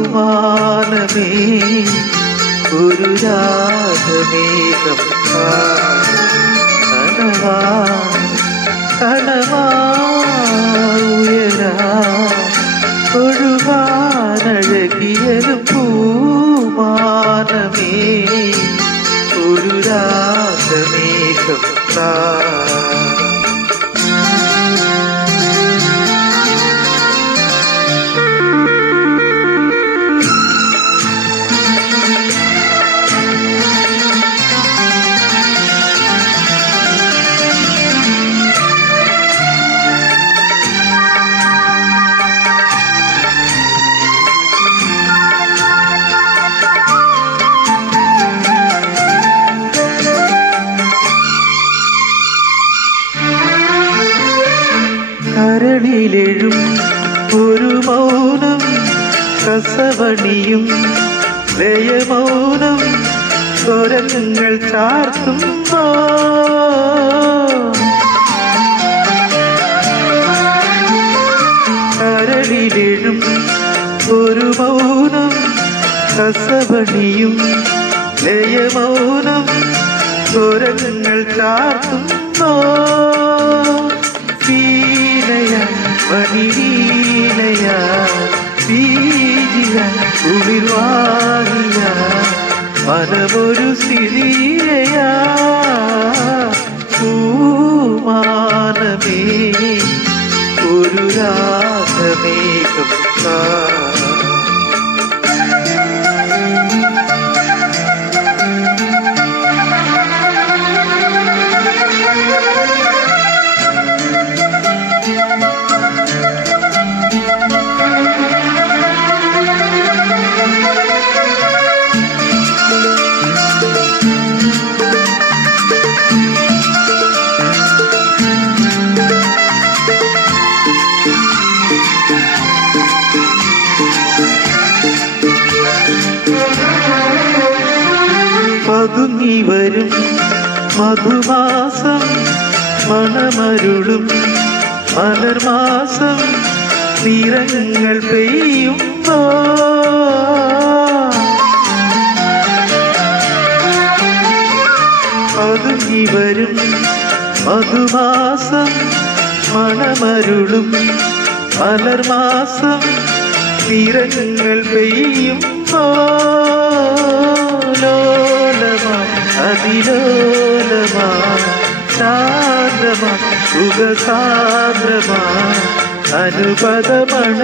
പൂമാനമേ ഒരു രാഗമേഘം കനവാ കനവാ ഉയരാ ഒഴുകാനഴകിയതും പൂമാനമേ ഒരു രാഗമേഘം കരളിലെഴും ഒരു മൗനം കസവണിയും ലയമൗനം സ്വരങ്ങൾ ചാർത്തുമ്പോ കരളിലെഴും ഒരു മൗനം കസവണിയും ലയമൗനം സ്വരങ്ങൾ ചാർത്തുമ്പോ മണിവീണയ ബീജിയ കുളിർവാഹിയ മനമൊരു സിരിയ പൂമാനമേ ഒരു രാഗമേഘം പതുങ്ങി വരും മധുമാസം മണമരുളും മലർമാസം നിറങ്ങൾ പെയ്യുമ്പോ പതുങ്ങി വരും മധുമാസം മണമരുളും മലർമാസം നിറങ്ങൾ പെയ്യുമ്പോ അതിലോലമാ ശാന്തമാ സുഖസാന്ദ്രമാ അനുപദമണ